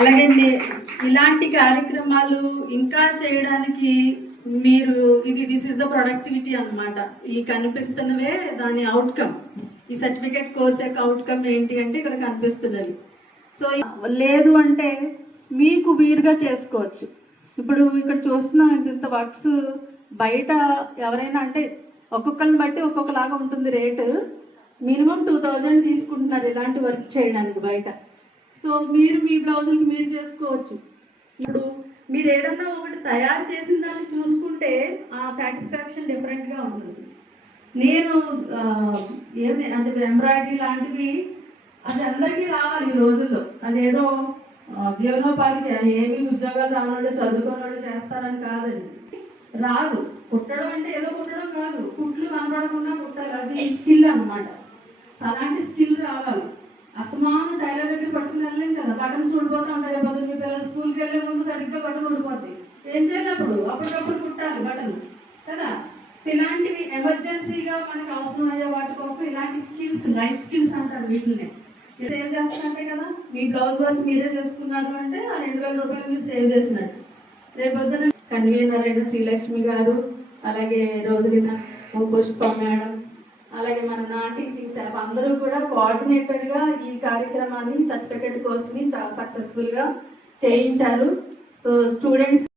అలాగే ఇలాంటి కార్యక్రమాలు ఇంకా చేయడానికి మీరు దిస్ ఇస్ ద ప్రొడక్టివిటీ అన్నమాట. ఈ కనిపిస్తున్నవే దాని అవుట్కమ్. ఈ సర్టిఫికేట్ కోర్స్ యొక్క అవుట్కమ్ ఏంటి అంటే ఇక్కడ కనిపిస్తున్నది. సో లేదు అంటే మీకు వీరుగా చేసుకోవచ్చు. ఇప్పుడు ఇక్కడ చూస్తున్న ఇంత వర్క్స్ బయట ఎవరైనా అంటే ఒక్కొక్కరిని బట్టి ఒక్కొక్కలాగా ఉంటుంది రేటు. మినిమం 2000 తీసుకుంటున్నారు ఇలాంటి వర్క్ చేయడానికి బయట. సో మీరు మీ బ్లౌజులకి మీరు చేసుకోవచ్చు. ఇప్పుడు మీరు ఏదన్నా ఒకటి తయారు చేసిన దాన్ని చూసుకుంటే ఆ సాటిస్ఫాక్షన్ డిఫరెంట్గా ఉంటుంది. నేను ఏమి అంటే ఎంబ్రాయిడరీ లాంటివి అది అందరికీ రావాలి ఈ రోజుల్లో. అదేదో జీవనోపాధికి ఏమి ఉద్యోగాలు రావాలో చదువుకున్న వాళ్ళు చేస్తారని కాదండి. రాదు. కుట్టడం అంటే ఏదో కుట్టడం కాదు, కుట్లు కనపడకుండా కుట్టాలి. అది స్కిల్ అన్నమాట. అలాంటి స్కిల్ రావాలి. అస్తమానం టైలర్ దగ్గర పట్టుకుని వెళ్ళలేం కదా. బటన్స్ ఊడిపోతూ ఉంటాయి. రేపు మీ పిల్లలు స్కూల్కి వెళ్ళే ముందు సరిగ్గా బటన్ ఊడిపోతాయి. ఏం చేయాలప్పుడు? అప్పటికప్పుడు కుట్టాలి బటన్ కదా. ఇలాంటివి ఎమర్జెన్సీగా మనకు అవసరం అయ్యే వాటి కోసం ఇలాంటి స్కిల్స్, లైఫ్ స్కిల్స్ అంటారు వీటిని. సేవ్ చేస్తున్నారంటే కదా, మీ బ్లౌజ్ వర్క్ మీరే చేసుకున్నారు అంటే ఆ 2000 రూపాయలు మీరు సేవ్ చేసినట్టు. రేపు పొద్దున కన్వీనర్ అయిన శ్రీలక్ష్మి గారు, అలాగే రోజున పుష్ప మేడం, అలాగే మన నాన్ టీచింగ్ స్టాఫ్ అందరూ కూడా కోఆర్డినేటెడ్గా ఈ కార్యక్రమాన్ని సర్టిఫికేట్ కోర్స్ని చాలా సక్సెస్ఫుల్గా చేయించారు. So students